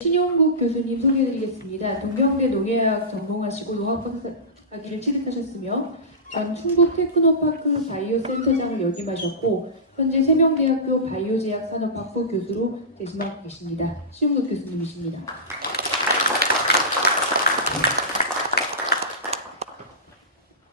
신용국 교수님 소개해드리겠습니다. 동경대 농해학 전공하시고 농학박사학위를 취득하셨으며 전 충북 테크노파크 바이오센터장을 역임하셨고 현재 세명대학교 바이오제약산업학부 교수로 재직하고 계십니다. 신용국 교수님이십니다.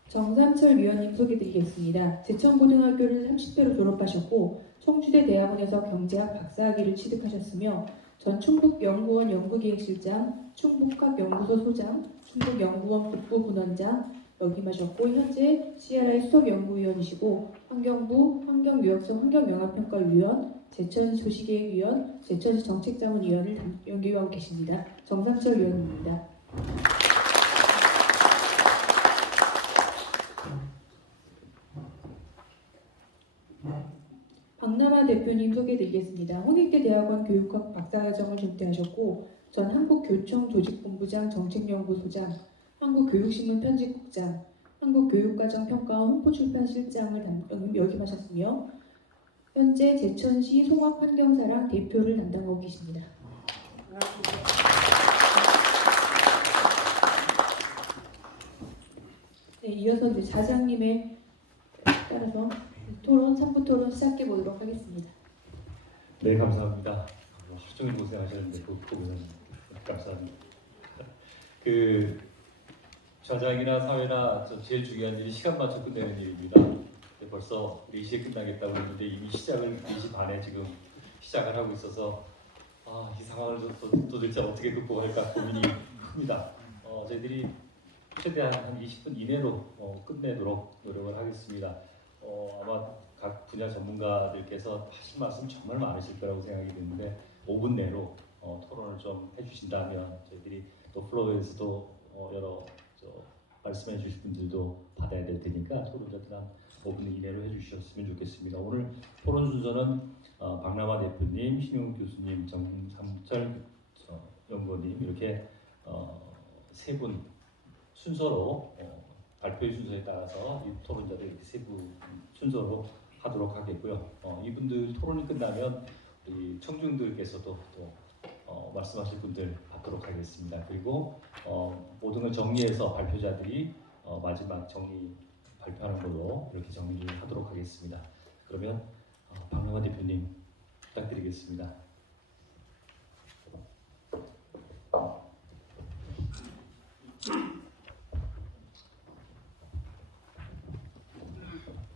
정삼철 위원님 소개드리겠습니다. 제천고등학교를 30대로 졸업하셨고 청주대 대학원에서 경제학 박사학위를 취득하셨으며 전 충북연구원 연구기획실장, 충북학연구소 소장, 충북연구원 국부분원장 역임하셨고 현재 CRI 수석연구위원이시고 환경부 환경유역성 환경영향평가위원, 제천도시계획위원, 제천시 정책자문위원을 연기하고 계십니다. 정삼철 위원입니다. 박남아 대표님 소개해드리겠습니다. 홍익대 대학원 교육학 박사과정을 중퇴하셨고 전 한국교청 조직본부장 정책연구소장, 한국교육신문 편집국장, 한국교육과정평가원 홍보출판실장을 역임하셨으며 현재 제천시 송악환경사랑 대표를 담당하고 계십니다. 네, 이어서 이제 자장님에 따라서 토론, 3부 토론 시작해 보도록 하겠습니다. 네, 감사합니다. 하루 종일 고생하셨는데 고생 감사합니다. 좌장이나 사회나 제일 중요한 일이 시간 맞춰 끝내는 일입니다. 벌써 4시에 끝나겠다고 했는데 이미 시작을 4시 반에 지금 시작을 하고 있어서 이 상황을 도대체 어떻게 극복할까 고민이 큽니다. 저희들이 최대한 한 20분 이내로 끝내도록 노력을 하겠습니다. 아마 각 분야 전문가들께서 하실 말씀 정말 많으실 거라고 생각이 드는데 5분 내로 토론을 좀 해주신다면 저희들이 또 플로어에서도 여러 말씀해 주실 분들도 받아야 될 테니까 토론자들 한 5분 이내로 해주셨으면 좋겠습니다. 오늘 토론 순서는 박남아 대표님, 신용국 교수님, 정삼철 연구원님 이렇게 세 분 순서로 발표의 순서에 따라서 이 토론자들 이렇게 세부 순서로 하도록 하겠고요. 이분들 토론이 끝나면 우리 청중들께서도 또 말씀하실 분들 받도록 하겠습니다. 그리고 모든 걸 정리해서 발표자들이 마지막 정리 발표하는 걸로 이렇게 정리를 하도록 하겠습니다. 그러면 박남아 대표님 부탁드리겠습니다.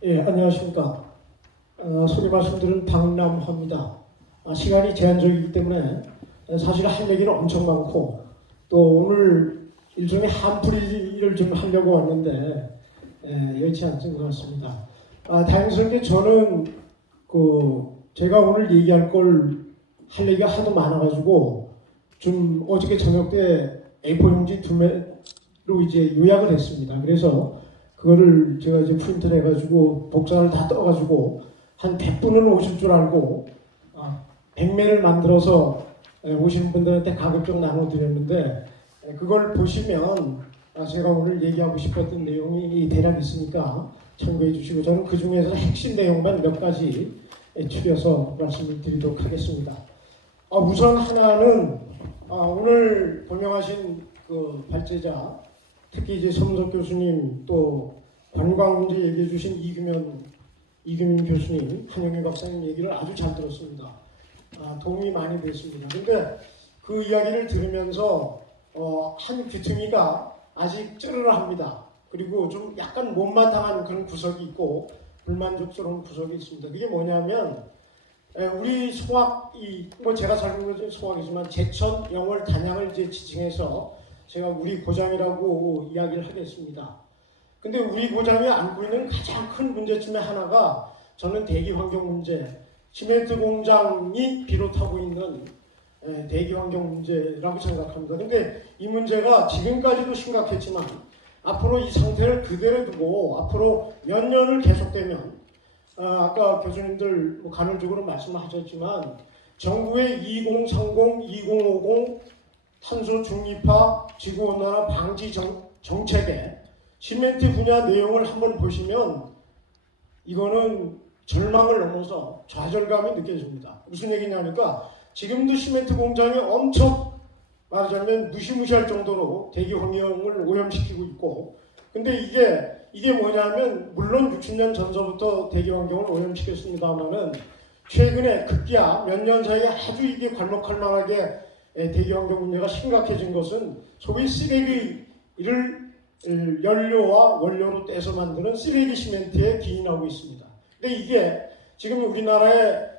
예, 안녕하십니까. 소개 말씀드린 박남화입니다. 시간이 제한적이기 때문에 사실 할 얘기는 엄청 많고 또 오늘 일종의 한풀이를 좀 하려고 왔는데 여의치 않은 것 같습니다. 다행스럽게 저는 제가 오늘 얘기할 걸 할 얘기가 하도 많아가지고 좀 어저께 저녁 때 A4 용지 2매로 이제 요약을 했습니다. 그래서 그거를 제가 이제 프린트를 해가지고 복사를 다 떠가지고 한 100분은 오실 줄 알고 100매를 만들어서 오시는 분들한테 가급적 나눠드렸는데 그걸 보시면 제가 오늘 얘기하고 싶었던 내용이 대략 있으니까 참고해 주시고 저는 그 중에서 핵심 내용만 몇 가지 추려서 말씀을 드리도록 하겠습니다. 우선 하나는 오늘 번명하신 그 발제자 특히 이제 서문석 교수님 또 관광 문제 얘기해 주신 이규민 교수님, 한영희 박사님 얘기를 아주 잘 들었습니다. 도움이 많이 됐습니다. 근데 그 이야기를 들으면서 한 귀퉁이가 아직 찌르르합니다. 그리고 좀 약간 못마땅한 그런 구석이 있고 불만족스러운 구석이 있습니다. 그게 뭐냐면 우리 송악이 제가 설명드린 송악이지만 제천, 영월, 단양을 이제 지칭해서 제가 우리 고장이라고 이야기를 하겠습니다. 근데 우리 고장이 안고 있는 가장 큰 문제점의 하나가 저는 대기 환경 문제, 시멘트 공장이 비롯하고 있는 대기 환경 문제라고 생각합니다. 근데 이 문제가 지금까지도 심각했지만 앞으로 이 상태를 그대로 두고 앞으로 몇 년을 계속되면 아까 교수님들 간헐적으로 말씀하셨지만 정부의 2030, 2050 탄소 중립화, 지구온난화 방지 정책에 시멘트 분야 내용을 한번 보시면 이거는 절망을 넘어서 좌절감이 느껴집니다. 무슨 얘기냐니까 지금도 시멘트 공장이 엄청 말하자면 무시무시할 정도로 대기 환경을 오염시키고 있고, 근데 이게 뭐냐면 물론 60년 전서부터 대기 환경을 오염시켰습니다만은 최근에 급기야 몇 년 사이에 아주 이게 괄목할 만하게 대기 환경 문제가 심각해진 것은 소위 쓰레기를 연료와 원료로 떼서 만드는 쓰레기 시멘트에 기인하고 있습니다. 근데 이게 지금 우리나라에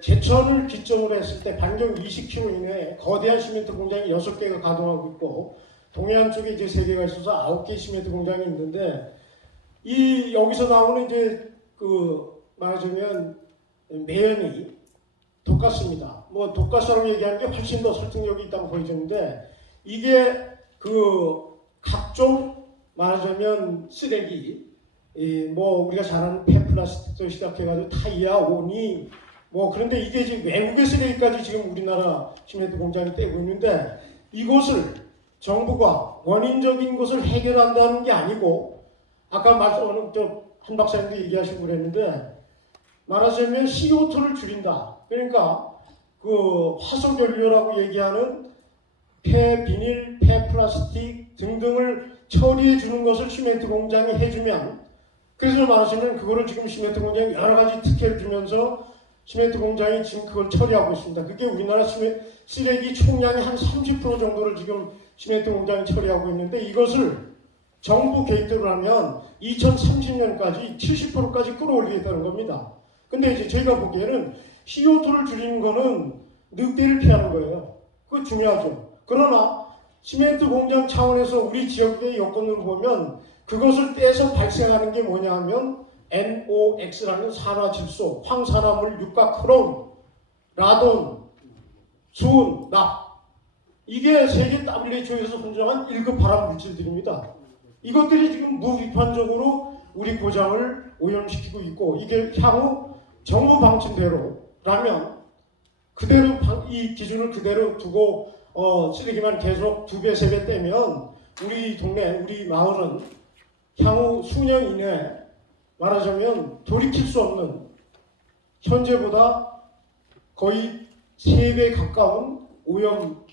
제천을 기점으로 했을 때 반경 20km 이내에 거대한 시멘트 공장이 6개가 가동하고 있고, 동해안 쪽에 이제 3개가 있어서 9개 시멘트 공장이 있는데, 여기서 나오는 이제 말하자면 매연이 독가스입니다. 뭐 독가스라고 얘기하는 게 훨씬 더 설득력이 있다고 보여지는데, 이게 각종 말하자면 쓰레기, 뭐 우리가 잘 아는 폐플라스틱부터 시작해가지고 타이어, 오니, 뭐 그런데 이게 지금 외국의 쓰레기까지 지금 우리나라 시멘트 공장이 떼고 있는데, 이것을 정부가 원인적인 것을 해결한다는 게 아니고, 아까 한 박사님도 얘기하시고 그랬는데, 말하자면 CO2를 줄인다. 그러니까 화석연료라고 얘기하는 폐비닐, 폐플라스틱 등등을 처리해 주는 것을 시멘트 공장이 해주면, 그래서 말하자면 그거를 지금 시멘트 공장이 여러 가지 특혜를 주면서 시멘트 공장이 지금 그걸 처리하고 있습니다. 그게 우리나라 쓰레기 총량의 한 30% 정도를 지금 시멘트 공장이 처리하고 있는데, 이것을 정부 개입대로 하면 2030년까지 70%까지 끌어올리겠다는 겁니다. 근데 이제 저희가 보기에는 CO2를 줄이는 거는 늑대를 피하는 거예요. 그거 중요하죠. 그러나 시멘트 공장 차원에서 우리 지역의 여건을 보면 그것을 떼서 발생하는 게 뭐냐 하면 NOx라는 산화질소, 황산화물, 육각, 크롬, 라돈, 수은, 납, 이게 세계 WHO에서 선정한 1급 발암 물질들입니다. 이것들이 지금 무비판적으로 우리 고장을 오염시키고 있고, 이게 향후 정부 방침대로라면 그대로 이 기준을 그대로 두고 쓰레기만 계속 2배, 3배 떼면 우리 동네, 우리 마을은 향후 수년 이내에 말하자면 돌이킬 수 없는, 현재보다 거의 3배 가까운 오염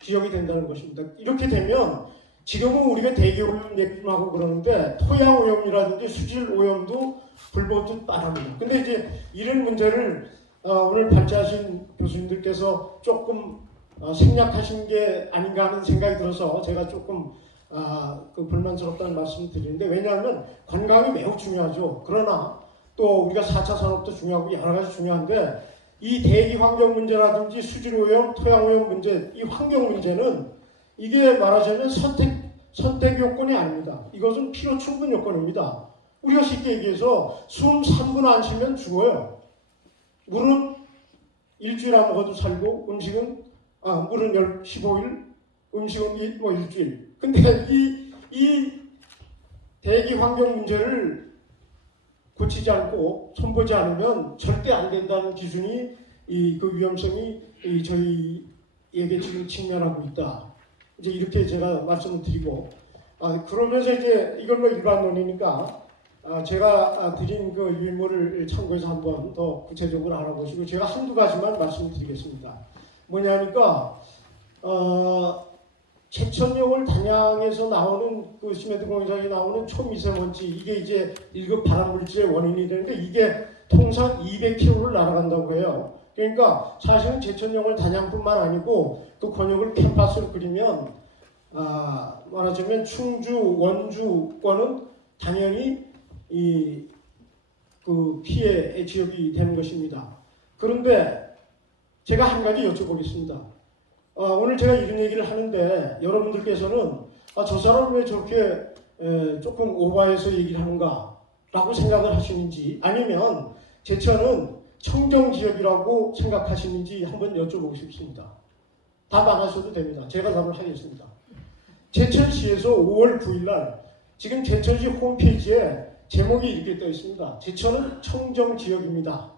지역이 된다는 것입니다. 이렇게 되면 지금은 우리가 대기오염 얘기하고 그러는데 토양오염이라든지 수질오염도 불보듯 뻔합니다. 근데 이제 이런 문제를 오늘 발제하신 교수님들께서 조금 생략하신 게 아닌가 하는 생각이 들어서 제가 조금 불만스럽다는 말씀을 드리는데, 왜냐하면 관광이 매우 중요하죠. 그러나 또 우리가 4차 산업도 중요하고 여러 가지 중요한데, 이 대기 환경 문제라든지 수질오염, 토양오염 문제, 이 환경 문제는 이게 말하자면 선택 요건이 아닙니다. 이것은 필요 충분 요건입니다. 우리가 쉽게 얘기해서 숨 3분 안 쉬면 죽어요. 물은 일주일 안 먹어도 살고, 물은 15일, 음식은 일주일. 근데 이 대기 환경 문제를 고치지 않고 손보지 않으면 절대 안 된다는 기준이 그 위험성이 저희에게 지금 직면하고 있다. 이제 이렇게 제가 말씀을 드리고, 그러면서 이제 이건 뭐 일반론이니까 제가 드린 그 유인물을 참고해서 한번 더 구체적으로 알아보시고, 제가 한두 가지만 말씀드리겠습니다. 뭐냐니까 제천역을 단양에서 나오는 그 시멘트 공장에 나오는 초미세먼지, 이게 이제 1급 발암물질의 원인이 되는데, 이게 통상 200km를 날아간다고 해요. 그러니까 사실은 제천역을 단양뿐만 아니고 그 권역을 캠퍼스로 그리면 말하자면 충주, 원주권은 당연히 그 피해 지역이 되는 것입니다. 그런데 제가 한 가지 여쭤보겠습니다. 오늘 제가 이런 얘기를 하는데 여러분들께서는 저 사람은 왜 저렇게 조금 오버해서 얘기를 하는가 라고 생각을 하시는지, 아니면 제천은 청정지역이라고 생각하시는지 한번 여쭤보고 싶습니다. 답 안 하셔도 됩니다. 제가 답을 하겠습니다. 제천시에서 5월 9일 날 지금 제천시 홈페이지에 제목이 이렇게 떠 있습니다. 제천은 청정지역입니다.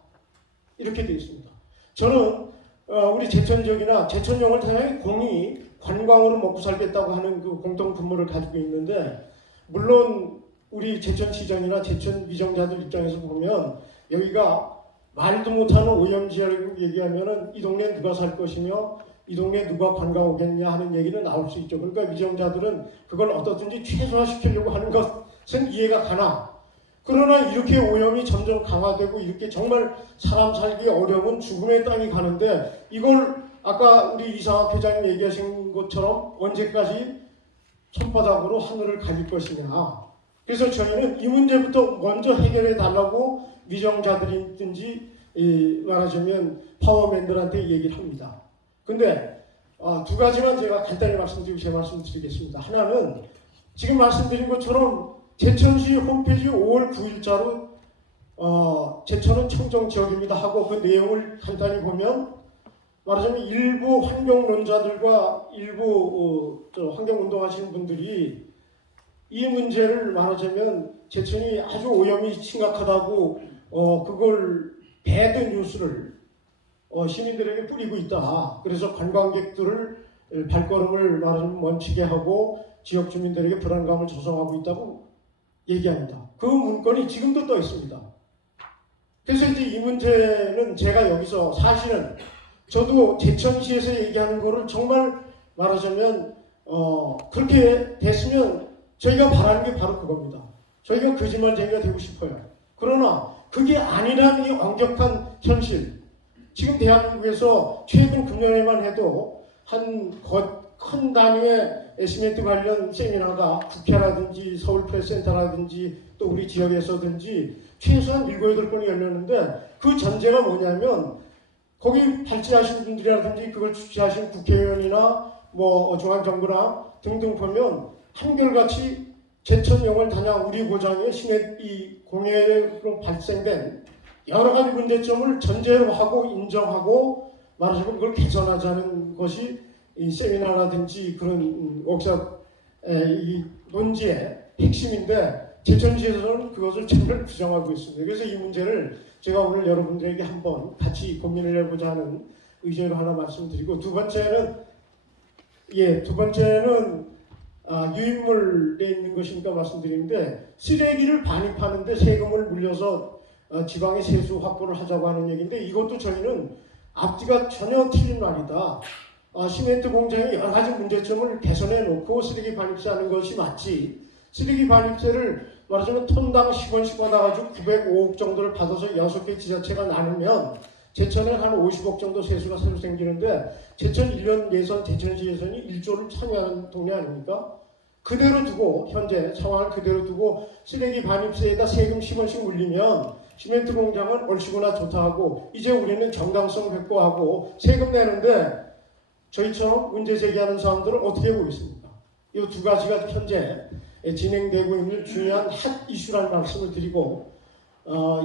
이렇게 되어 있습니다. 저는 우리 제천지역이나 제천역을 통해 공이 관광으로 먹고 살겠다고 하는 그 공동 분모를 가지고 있는데, 물론 우리 제천시장이나 제천 위정자들 입장에서 보면 여기가 말도 못하는 오염지역이라고 얘기하면은 이 동네에 누가 살 것이며 이 동네에 누가 관광 오겠냐 하는 얘기는 나올 수 있죠. 그러니까 위정자들은 그걸 어떻든지 최소화시키려고 하는 것은 이해가 가나, 그러나 이렇게 오염이 점점 강화되고 이렇게 정말 사람 살기 어려운 죽음의 땅이 가는데, 이걸 아까 우리 이상학 회장님 얘기하신 것처럼 언제까지 손바닥으로 하늘을 가릴 것이냐. 그래서 저희는 이 문제부터 먼저 해결해 달라고 위정자들이든지 말하자면 파워맨들한테 얘기를 합니다. 근데 두 가지만 제가 간단히 말씀드리고 제 말씀 드리겠습니다. 하나는 지금 말씀드린 것처럼 제천시 홈페이지 5월 9일자로 제천은 청정지역입니다 하고 그 내용을 간단히 보면, 말하자면 일부 환경론자들과 일부 환경운동하시는 분들이 이 문제를 말하자면 제천이 아주 오염이 심각하다고 그걸 배드 뉴스를 시민들에게 뿌리고 있다. 그래서 관광객들을 발걸음을 말하자면 멈추게 하고 지역 주민들에게 불안감을 조성하고 있다고 얘기합니다. 그 문건이 지금도 떠 있습니다. 그래서 이제 이 문제는 제가 여기서 사실은 저도 제천시에서 얘기하는 거를 정말 말하자면 그렇게 됐으면 저희가 바라는 게 바로 그겁니다. 저희가 거짓말쟁이가 되고 싶어요. 그러나 그게 아니라는 이 엄격한 현실. 지금 대한민국에서 최근 금년에만 해도 큰 단위의 시멘트 관련 세미나가 국회라든지 서울프레스센터라든지 또 우리 지역에서든지 최소한 7, 8건이 열렸는데, 그 전제가 뭐냐면 거기 발제하신 분들이라든지 그걸 주최하신 국회의원이나 중앙정부나 등등 보면 한결같이 제천명을 단양 우리 고장의 이 공해로 발생된 여러 가지 문제점을 전제로 하고 인정하고 말하자면 그걸 개선하자는 것이 이 세미나라든지 그런 워크숍의 이 논지의 핵심인데, 제천시에서는 그것을 정말 부정하고 있습니다. 그래서 이 문제를 제가 오늘 여러분들에게 한번 같이 고민을 해보자 하는 의제로 하나 말씀드리고, 두 번째는 유인물에 있는 것이니까 말씀드리는데, 쓰레기를 반입하는데 세금을 물려서 지방의 세수 확보를 하자고 하는 얘기인데, 이것도 저희는 앞뒤가 전혀 틀린 말이다. 시멘트 공장의 여러 가지 문제점을 개선해 놓고 쓰레기 반입세하는 것이 맞지, 쓰레기 반입세를 말하자면 톤당 10원씩 받아가지고 905억 정도를 받아서 6개 지자체가 나누면 제천에 한 50억 정도 세수가 새로 생기는데, 제천 1년 예산, 제천시 예산이 1조를 차지하는 동네 아닙니까? 그대로 두고, 현재 상황을 그대로 두고 쓰레기 반입세에다 세금 10원씩 물리면 시멘트 공장은 얼씨구나 좋다 하고, 이제 우리는 정당성 확보하고 세금 내는데 저희처럼 문제 제기하는 사람들은 어떻게 보겠습니까? 이 두 가지가 현재 진행되고 있는 중요한 핫 이슈라는 말씀을 드리고,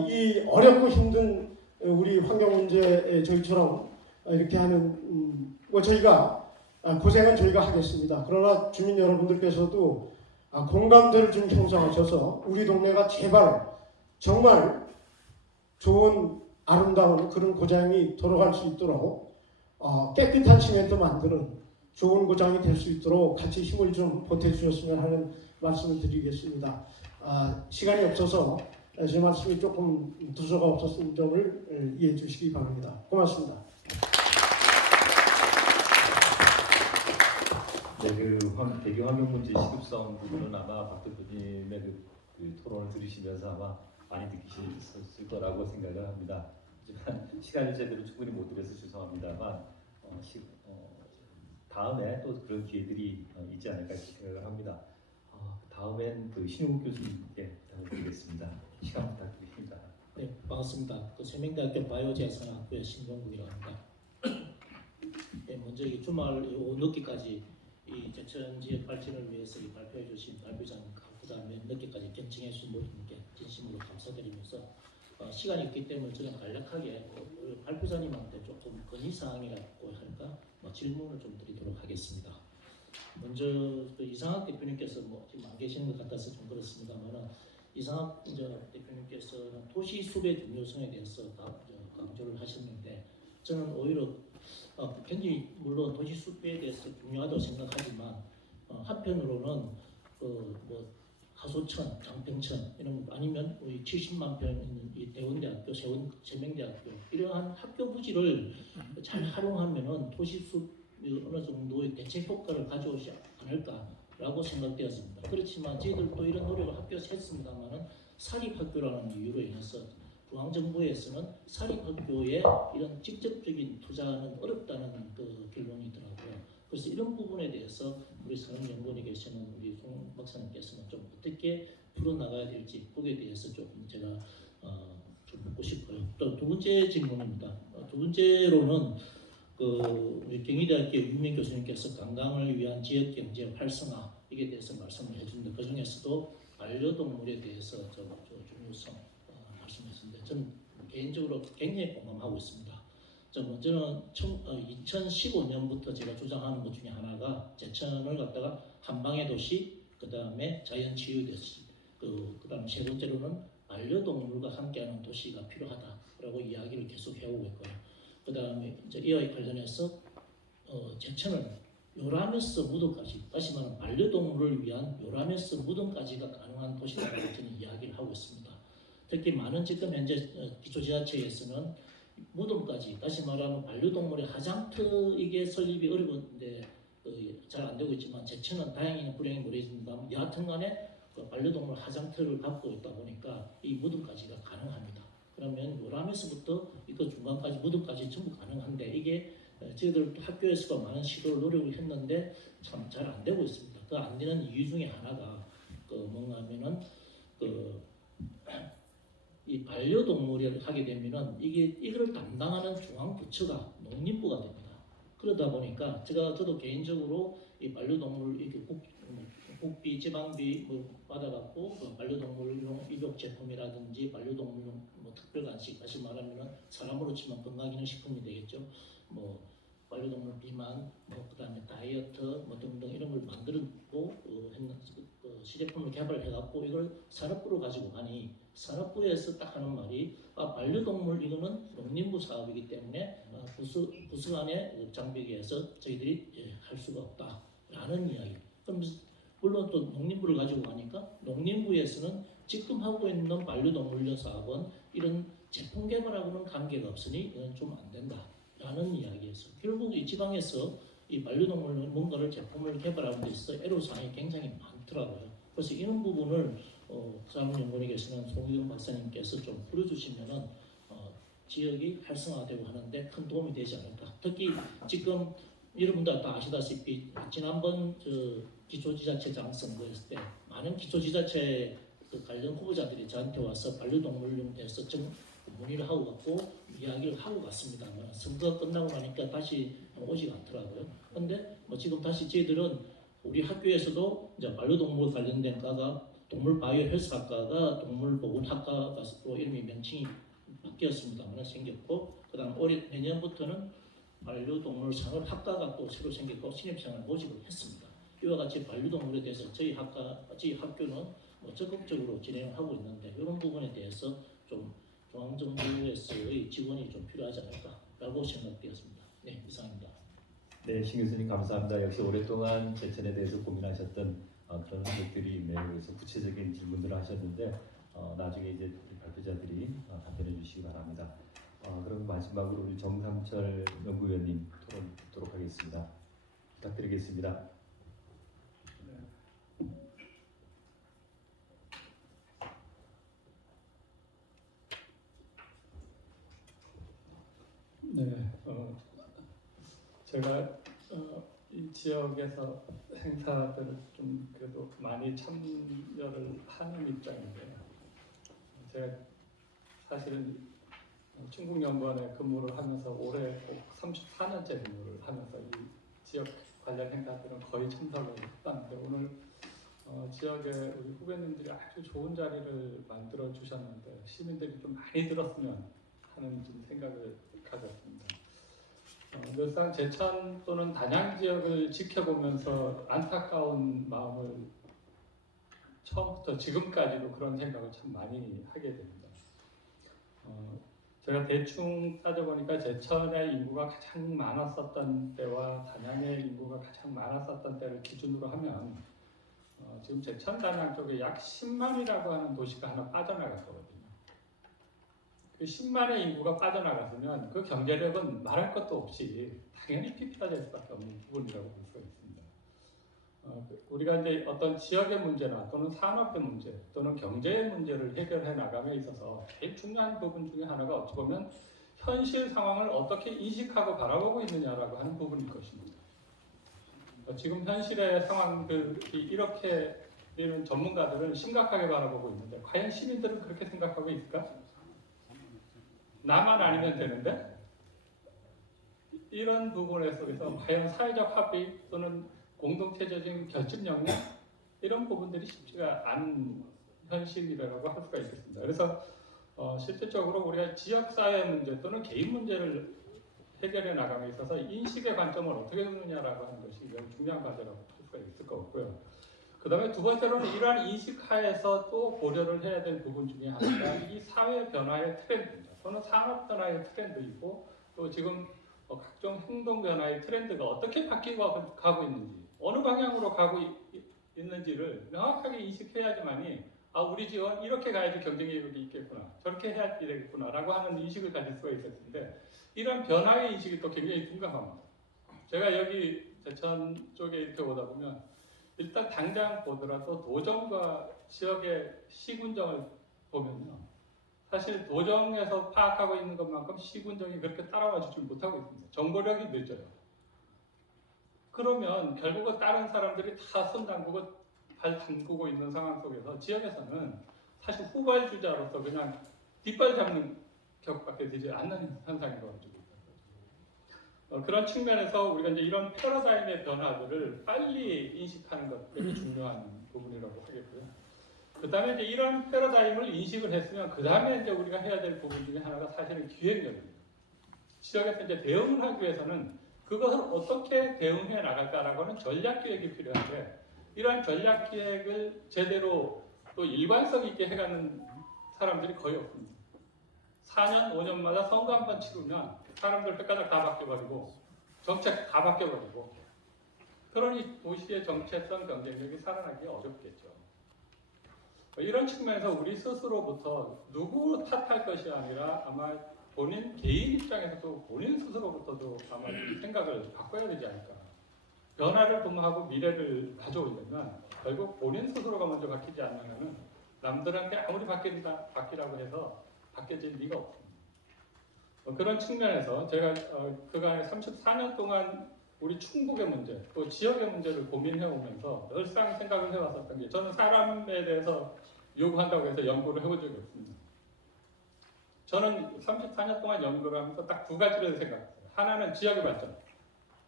이 어렵고 힘든 우리 환경 문제, 저희처럼 이렇게 하는 저희가 고생은 저희가 하겠습니다. 그러나 주민 여러분들께서도 공감대를 좀 형성하셔서 우리 동네가 제발 정말 좋은 아름다운 그런 고장이 돌아갈 수 있도록 깨끗한 시멘트 만드는 좋은 고장이 될 수 있도록 같이 힘을 좀 보태주셨으면 하는 말씀을 드리겠습니다. 시간이 없어서 제 말씀이 조금 두서가 없었던 점을 이해해 주시기 바랍니다. 고맙습니다. 네, 대교 환경 문제 시급성 부분은 아마 박 대표님의 그 토론을 들으시면서 아마 많이 느끼셨을 거라고 생각을 합니다. 하지만 시간을 제대로 충분히 못 드려서 죄송합니다만 다음에 또 그런 기회들이 있지 않을까 생각을 합니다. 다음엔 신용국 교수님께 부탁드리겠습니다. 시간 부탁드립니다. 네, 반갑습니다. 세명대학교 바이오재생학부의 신동국이라고 합니다. 네, 먼저 이 주말 오후 늦게까지 이 제천 지역 발전을 위해서 발표해 주신 발표자님, 그다음에 늦게까지 경청해 주신 모든분께 진심으로 감사드리면서 시간이 있기 때문에 저는 간략하게 발표자님한테 조금 건의사항이라고 할까 질문을 좀 드리도록 하겠습니다. 먼저 이상학 대표님께서 지금 안 계시는 것 같아서 좀 그렇습니다만, 이상학 대표님께서는 도시 숲의 중요성에 대해서 강조를 하셨는데, 저는 오히려 굉장히 물론 도시 숲에 대해서 중요하다고 생각하지만 한편으로는 하소천, 장평천 이런 아니면 우리 70만 평 있는 이 대원대학교, 세명대학교 이러한 학교 부지를 잘 활용하면은 도시 숲 어느 정도의 대체 효과를 가져오지 않을까라고 생각되었습니다. 그렇지만 저희들도 이런 노력을 학교에서 했습니다만은 사립학교라는 이유로 인해서 중앙정부에서는 사립학교에 이런 직접적인 투자는 어렵다는 그 결론이더라고요. 그래서 이런 부분에 대해서 우리 산업연구원에 계시는 우리 송 박사님께서는 좀 어떻게 풀어나가야 될지 거기에 대해서 조금 제가 좀 묻고 싶어요. 또 두 번째 질문입니다. 두 번째로는 그 우리 경희대학교 윤민 교수님께서 관광을 위한 지역 경제 활성화 이게 대해서 말씀을 해주는데 그 중에서도 반려동물에 대해서 중요성 말씀하셨는데 저는 개인적으로 굉장히 공감하고 있습니다. 먼저는 2015년부터 제가 주장하는 것 중에 하나가 제천을 갖다가 한방의 도시, 그 다음에 자연치유 도시, 그 다음 세 번째로는 반려동물과 함께하는 도시가 필요하다라고 이야기를 계속 해오고 있고요. 그 다음에 이와 관련해서 제천을 요라메스 무덤까지, 다시 말하면 반려동물을 위한 요라메스 무덤까지가 가능한 도시라고 저는 이야기를 하고 있습니다. 특히 많은 지금 현재 기초지자체에서는 무덤까지, 다시 말하면 반려동물의 하장터 이게 설립이 어려운데 잘 안 되고 있지만 제천은 다행히 불행히 모르겠습니다. 여하튼간에 그 반려동물 하장터를 갖고 있다 보니까 이 무덤까지가 가능합니다. 그러면 요람에서부터 이거 중간까지 무덤까지 전부 가능한데 이게 저희들 학교에서도 많은 시도를 노력을 했는데 참 잘 안 되고 있습니다. 그 안 되는 이유 중에 하나가 뭔가 하면은 이 반려동물을 하게 되면은 이걸 담당하는 중앙부처가 농림부가 됩니다. 그러다 보니까 저도 개인적으로 이 반려동물 이렇게 국비, 지방비 받아갖고 그 반려동물용 입욕 제품이라든지 반려동물용 특별 간식, 다시 말하면은 사람으로 치면 건강기능식품이 되겠죠. 반려동물 비만, 그다음에 다이어트, 등등 이런 걸 만들고 시제품을 개발해갖고 이걸 산업부로 가지고 가니 산업부에서 딱 하는 말이 반려동물 이거는 농림부 사업이기 때문에 부서 안에 장비계에서 저희들이 할 수가 없다라는 이야기. 그럼 물론 또 농림부를 가지고 가니까 농림부에서는 지금 하고 있는 반려동물용 사업은 이런 제품 개발하고는 관계가 없으니 이건 좀 안 된다라는 이야기에서 결국 이 지방에서 이 반려동물 뭔가를 제품을 개발하는 데 있어서 애로사항이 굉장히 많더라고요. 그래서 이런 부분을 산업연구원에 계시는 송희경 박사님께서 좀 풀어주시면은 지역이 활성화되고 하는데 큰 도움이 되지 않을까. 특히 지금 여러분들 다 아시다시피 지난번 기초지자체장 선거했을 때 많은 기초지자체 관련 후보자들이 저한테 와서 반려동물용 대해서 문의를 하고 갔고 이야기를 하고 갔습니다만 선거가 끝나고 나니까 다시 오지 않더라고요. 그런데 지금 다시 저희들은 우리 학교에서도 이제 반려동물 관련된 과가 동물바이오 헬스학과가 동물보건학과로 이름이 명칭이 바뀌었습니다만 생겼고 그다음 내년부터는 반려동물 생활학과가 또 새로 생겼고 신입생을 모집을 했습니다. 이와 같이 반려동물에 대해서 저희 학교는 적극적으로 진행을 하고 있는데 이런 부분에 대해서 좀 중앙정부에서의 지원이 좀 필요하지 않을까라고 생각되었습니다. 네, 이상입니다. 네, 신 교수님 감사합니다. 역시 오랫동안 제천에 대해서 고민하셨던 그런 분들이 있네요. 그래서 구체적인 질문들을 하셨는데 나중에 이제 우리 발표자들이 답변해 주시기 바랍니다. 그럼 마지막으로 우리 정상철 연구위원님 토론 듣도록 하겠습니다. 부탁드리겠습니다. 네, 제가 이 지역에서 행사들을 좀 그래도 많이 참여를 하는 입장인데요. 제가 사실은 충북연구원에 근무를 하면서 올해 꼭 34년째 근무를 하면서 이 지역 관련 행사들은 거의 참석을 했다는데 오늘 지역에 우리 후배님들이 아주 좋은 자리를 만들어 주셨는데 시민들이 좀 많이 들었으면 하는 좀 생각을 가졌습니다. 늘상 제천 또는 단양 지역을 지켜보면서 안타까운 마음을 처음부터 지금까지도 그런 생각을 참 많이 하게 됩니다. 제가 대충 따져보니까 제천의 인구가 가장 많았었던 때와 단양의 인구가 가장 많았었던 때를 기준으로 하면 지금 제천 단양 쪽에 약 10만이라고 하는 도시가 하나 빠져나갔거든요. 그 10만의 인구가 빠져나갔으면 그 경제력은 말할 것도 없이 당연히 피폐화될 수밖에 없는 부분이라고 볼 수가 있습니다. 우리가 이제 어떤 지역의 문제나 또는 산업의 문제 또는 경제의 문제를 해결해 나감에 있어서 제일 중요한 부분 중에 하나가 어찌 보면 현실 상황을 어떻게 인식하고 바라보고 있느냐라고 하는 부분일 것입니다. 지금 현실의 상황들이 이렇게 되는 전문가들은 심각하게 바라보고 있는데 과연 시민들은 그렇게 생각하고 있을까? 나만 아니면 되는데 이런 부분에 속에서 과연 사회적 합의 또는 공동체적인 결집 역량 이런 부분들이 쉽지가 않은 현실이라고 할 수가 있겠습니다. 그래서 실질적으로 우리가 지역사회 문제 또는 개인 문제를 해결해 나감에 있어서 인식의 관점을 어떻게 두느냐라고 하는 것이 매우 중요한 과제라고 할 수가 있을 것 같고요. 그 다음에 두 번째로는 이러한 인식하에서 또 고려를 해야 될 부분 중에 하나가 이 사회 변화의 트렌드입니다. 또는 산업 변화의 트렌드이고 또 지금 각종 행동 변화의 트렌드가 어떻게 바뀌고 가고 있는지 어느 방향으로 가고 있는지를 명확하게 인식해야지만이 우리 지원 이렇게 가야지 경쟁력이 있겠구나 저렇게 해야 되겠구나 라고 하는 인식을 가질 수가 있을 텐데 이런 변화의 인식이 또 굉장히 둔감합니다. 제가 여기 제천 쪽에 이렇게 오다 보면 일단 당장 보더라도 도정과 지역의 시군정을 보면요 사실 도정에서 파악하고 있는 것만큼 시군정이 그렇게 따라와 주지 못하고 있습니다. 정보력이 늦어요. 그러면 결국은 다른 사람들이 다 손 담그고 발 담그고 있는 상황 속에서 지역에서는 사실 후발주자로서 그냥 뒷발 잡는 격밖에 되지 않는 현상이 벌어지고 있다. 그런 측면에서 우리가 이제 이런 패러다임의 변화들을 빨리 인식하는 것이 중요한 부분이라고 하겠고요. 그 다음에 이제 이런 패러다임을 인식을 했으면 그 다음에 이제 우리가 해야 될 부분 중에 하나가 사실은 기획력입니다. 지역에서 이제 대응을 하기 위해서는 그것을 어떻게 대응해 나갈까라고 하는 전략 기획이 필요한데 이러한 전략 기획을 제대로 또 일관성 있게 해가는 사람들이 거의 없습니다. 4년, 5년마다 선거 한 번 치르면 사람들 획가닥 다 바뀌어버리고 정책 다 바뀌어버리고 그러니 도시의 정체성 경쟁력이 살아나기 어렵겠죠. 이런 측면에서 우리 스스로부터 누구 탓할 것이 아니라 아마 본인 개인 입장에서도 본인 스스로부터도 아마 생각을 바꿔야 되지 않을까. 변화를 도모하고 미래를 가져오려면 결국 본인 스스로가 먼저 바뀌지 않으면 남들한테 아무리 바뀌라고 해서 바뀌어질 리가 없습니다. 그런 측면에서 제가 그간에 34년 동안 우리 충북의 문제, 또 지역의 문제를 고민해 오면서 늘상 생각을 해왔었던 게 저는 사람에 대해서 요구한다고 해서 연구를 해본 적이 없습니다. 저는 34년 동안 연구를 하면서 딱 두 가지를 생각했어요. 하나는 지역의 발전,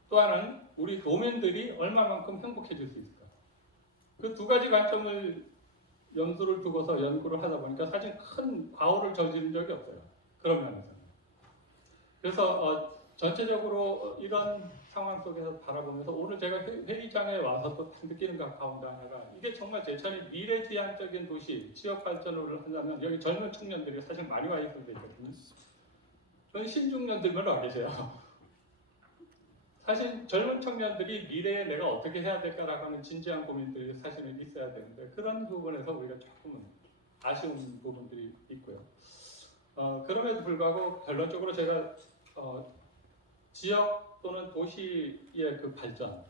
또 하나는 우리 도민들이 얼마만큼 행복해질 수 있을까. 그 두 가지 관점을 염두를 두고서 연구를 하다 보니까 사실 큰 과오를 저지른 적이 없어요. 그런 면에서는. 그래서 전체적으로 이런 상황 속에서 바라보면서 오늘 제가 회의장에 와서 또 느끼는 것 가운데 하나가 이게 정말 제천이 미래지향적인 도시, 지역 발전을 한다면 여기 젊은 청년들이 사실 많이 와 있어야 되거든요. 저는 신중년들만 와 계세요. 사실 젊은 청년들이 미래에 내가 어떻게 해야 될까라고 하는 진지한 고민들이 사실은 있어야 되는데 그런 부분에서 우리가 조금은 아쉬운 부분들이 있고요. 그럼에도 불구하고 결론적으로 제가 지역 또는 도시의 그 발전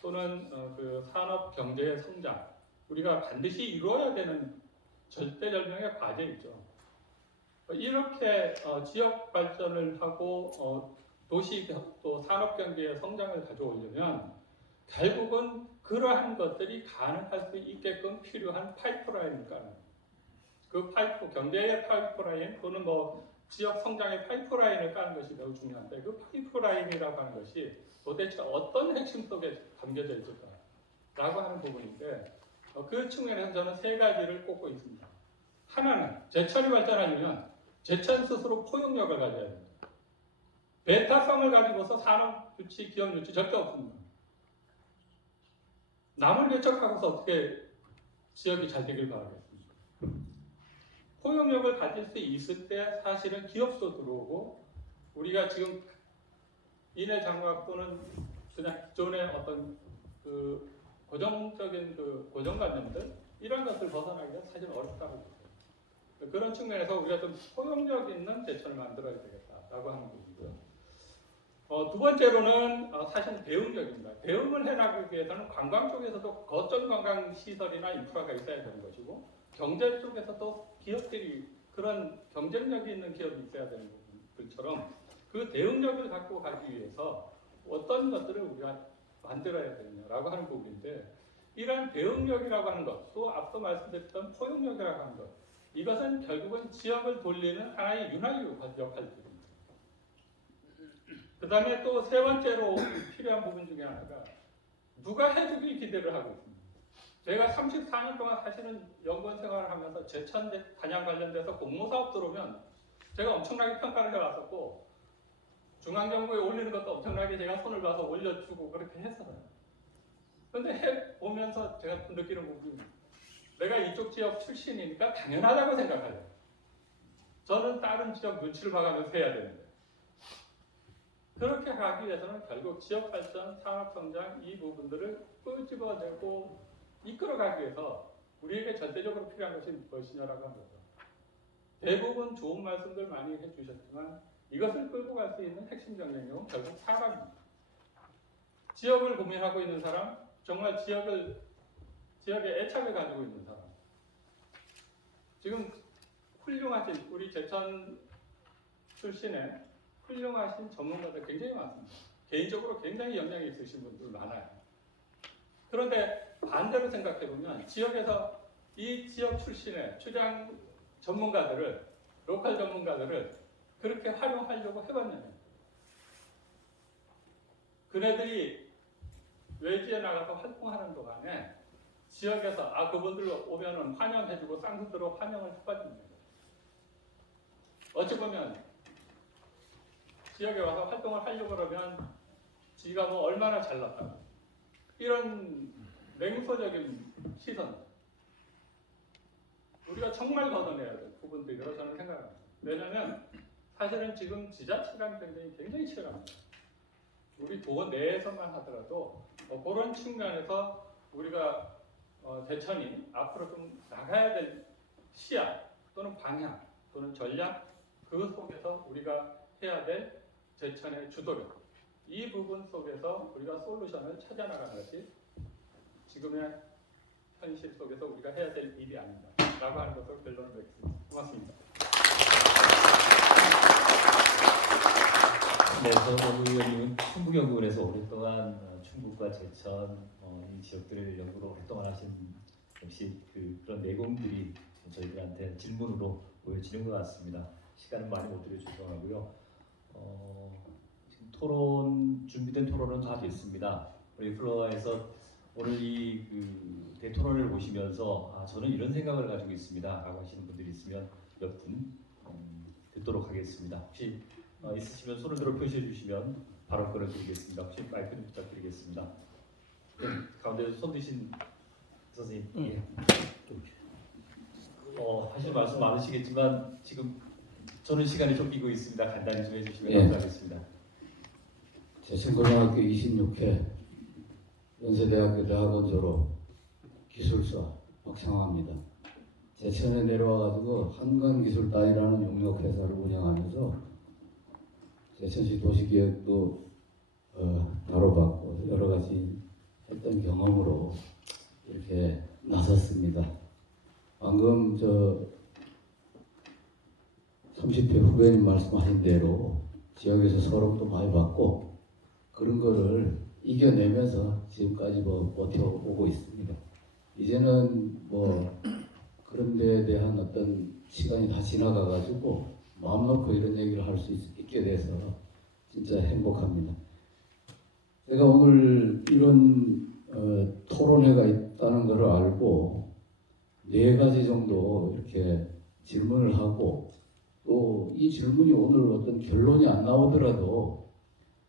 또는 그 산업 경제의 성장 우리가 반드시 이루어야 되는 절대절명의 과제이죠. 이렇게 지역 발전을 하고 도시 또 산업 경제의 성장을 가져오려면 결국은 그러한 것들이 가능할 수 있게끔 필요한 파이프라인이니까 그 경제의 파이프라인 또는 지역 성장의 파이프라인을 까는 것이 매우 중요한데 그 파이프라인이라고 하는 것이 도대체 어떤 핵심 속에 담겨져 있을까라고 하는 부분인데 그 측면에서 저는 세 가지를 꼽고 있습니다. 하나는 제천이 발전하려면 제천 스스로 포용력을 가져야 됩니다. 배타성을 가지고서 산업 유치, 기업 유치 절대 없습니다. 남을 배척하고서 어떻게 지역이 잘 되길 바라겠습니까? 포용력을 가질 수 있을 때 사실은 기업도 들어오고 우리가 지금 인해 장각 또는 그냥 기존의 어떤 그 고정적인 그 고정관념들 이런 것들 벗어나기가 사실 어렵다고 보세요. 그런 측면에서 우리가 좀 포용력 있는 제천을 만들어야 되겠다라고 하는 거고요. 두 번째로는 사실은 대응력입니다. 대응을 해나가기 위해서는 관광 쪽에서도 거점 관광 시설이나 인프라가 있어야 되는 것이고, 경제 쪽에서도 기업들이 그런 경쟁력이 있는 기업이 있어야 되는 것들처럼 그 대응력을 갖고 가기 위해서 어떤 것들을 우리가 만들어야 되느냐라고 하는 부분인데, 이러한 대응력이라고 하는 것, 또 앞서 말씀드렸던 포용력이라고 하는 것, 이것은 결국은 지역을 돌리는 하나의 윤활유 역할들입니다. 그 다음에 또 세 번째로 필요한 부분 중에 하나가 누가 해주길 기대를 하고 있습니다. 제가 34년 동안 사실은 연구원 생활을 하면서 제천 단양 관련돼서 공모사업 들어오면 제가 엄청나게 평가를 해왔었고, 중앙정부에 올리는 것도 엄청나게 제가 손을 봐서 올려주고 그렇게 했었어요. 근데 해보면서 제가 느끼는 부분이, 내가 이쪽 지역 출신이니까 당연하다고 생각해요. 저는 다른 지역 눈치를 봐가면서 해야 되는데, 그렇게 가기 위해서는 결국 지역 발전, 산업 성장 이 부분들을 끄집어내고 이끌어가기 위해서 우리에게 전체적으로 필요한 것이 무엇이냐라고 하는 거죠. 대부분 좋은 말씀들 많이 해주셨지만 이것을 끌고 갈 수 있는 핵심 경쟁력은 결국 사람입니다. 지역을 고민하고 있는 사람, 정말 지역에 애착을 가지고 있는 사람. 지금 훌륭하신 우리 제천 출신의 훌륭하신 전문가들 굉장히 많습니다. 개인적으로 굉장히 역량이 있으신 분들 많아요. 그런데 반대로 생각해보면 지역에서 이 지역 출신의 출장 전문가들을, 로컬 전문가들을 그렇게 활용하려고 해봤냐면, 그네들이 외지에 나가서 활동하는 동안에 지역에서 그분들 오면은 환영해주고 쌍수들로 환영을 해봐주는 거예요. 어찌 보면 지역에 와서 활동을 하려고 그러면 지가 뭐 얼마나 잘났다, 이런 맹소적인 시선, 우리가 정말 걷어내야 될 부분들이라고 저는 생각합니다. 왜냐하면 사실은 지금 지자체 경쟁이 굉장히 치열합니다. 우리 도원 내에서만 하더라도 그런 측면에서 우리가 제천이 앞으로 좀 나가야 될 시야 또는 방향 또는 전략, 그 속에서 우리가 해야 될 제천의 주도력, 이 부분 속에서 우리가 솔루션을 찾아나가는 것이 지금의 현실 속에서 우리가 해야 될 일이 아닌가 라고 하는 것으로 결론을 맺겠습니다. 고맙습니다. 네, 저는 의원님은 충북연구원에서 오랫동안 충북과 제천 이 지역들을 연구로 활동을 하신, 역시 그런 내공들이 저희들한테 질문으로 보여지는 것 같습니다. 시간은 많이 못 드려 죄송하고요. 지금 준비된 토론은 다 됐습니다. 우리 플로어에서 오늘 이 대토론을 보시면서 저는 이런 생각을 가지고 있습니다 라고 하시는 분들이 있으면 몇 분 듣도록 하겠습니다. 혹시 있으시면 손을 들어 표시해 주시면 발언권을 드리겠습니다. 혹시 마이크 좀 부탁드리겠습니다. 네, 가운데 손 드신 선생님. 예. 하실 말씀 많으시겠지만 지금 저는 시간이 쫓기고 있습니다. 간단히 좀 해주시면 감사하겠습니다. 제천고등학교 26회 연세대학교 대학원 졸업 기술사 박창화입니다. 제천에 내려와가지고 한건기술단이라는 용역회사를 운영하면서 제천시 도시기획도 다뤄봤고 여러 가지 했던 경험으로 이렇게 나섰습니다. 방금 30회 후배님 말씀하신 대로 지역에서 서름도 많이 받고 그런 거를 이겨내면서 지금까지 버텨오고 있습니다. 이제는 그런 데에 대한 어떤 시간이 다 지나가가지고 마음 놓고 이런 얘기를 할 수 있게 돼서 진짜 행복합니다. 제가 오늘 이런 토론회가 있다는 것을 알고 4가지 정도 이렇게 질문을 하고, 또 이 질문이 오늘 어떤 결론이 안 나오더라도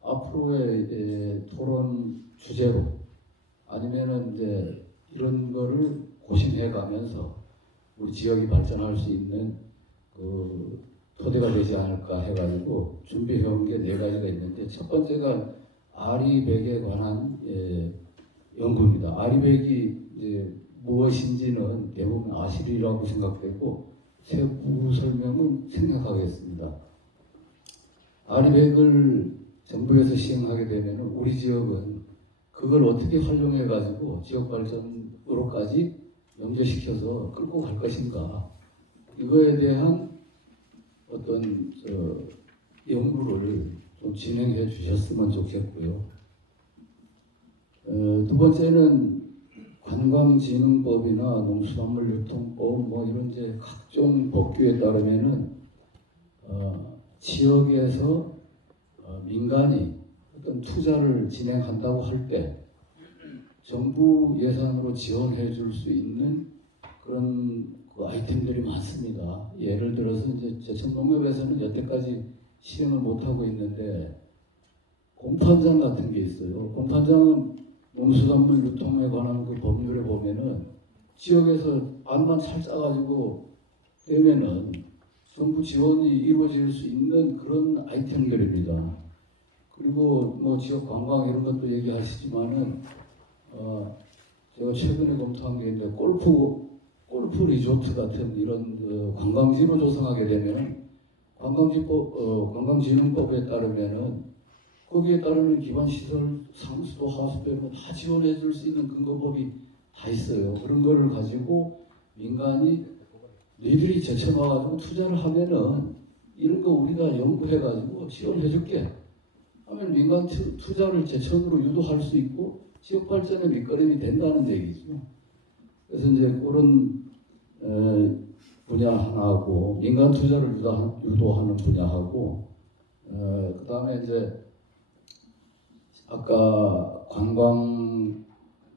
앞으로의 토론 주제로 아니면은 이제 이런 거를 고심해 가면서 우리 지역이 발전할 수 있는 그 토대가 되지 않을까 해가지고 준비해 온 게 4가지가 있는데, 첫 번째가 아리백에 관한 연구입니다. 아리백이 이제 무엇인지는 대부분 아시리라고 생각되고 세부 설명은 생략하겠습니다. 아리백을 정부에서 시행하게 되면 우리 지역은 그걸 어떻게 활용해 가지고 지역 발전으로까지 연계시켜서 끌고 갈 것인가, 이거에 대한 어떤 연구를 좀 진행해 주셨으면 좋겠고요. 두 번째는 관광진흥법이나 농수산물유통법 뭐 이런 이제 각종 법규에 따르면은 지역에서 민간이 어떤 투자를 진행한다고 할 때 정부 예산으로 지원해 줄 수 있는 그런 그 아이템들이 많습니다. 예를 들어서 이제 제천농협에서는 여태까지 시행을 못 하고 있는데 공판장 같은 게 있어요. 공판장은 농수산물 유통에 관한 그 법률에 보면은 지역에서 안만 잘 짜가지고 되면은 정부 지원이 이루어질 수 있는 그런 아이템들입니다. 그리고 뭐 지역 관광 이런 것도 얘기하시지만은 제가 최근에 검토한 게 있는데 골프 리조트 같은 이런 관광지로 조성하게 되면 관광진흥법에 따르면은 거기에 따르면 기반시설, 상수도, 하수도 이런 거 다 지원해 줄 수 있는 근거법이 다 있어요. 그런 거를 가지고 민간이 너희들이 제천 와가지고 투자를 하면은 이런 거 우리가 연구해가지고 지원해 줄게 하면 민간 투자를 제천으로 유도할 수 있고 지역 발전의 밑거름이 된다는 얘기죠. 그래서 이제 그런 분야 하나하고 민간 투자를 유도하는 분야하고 그 다음에 이제 아까 관광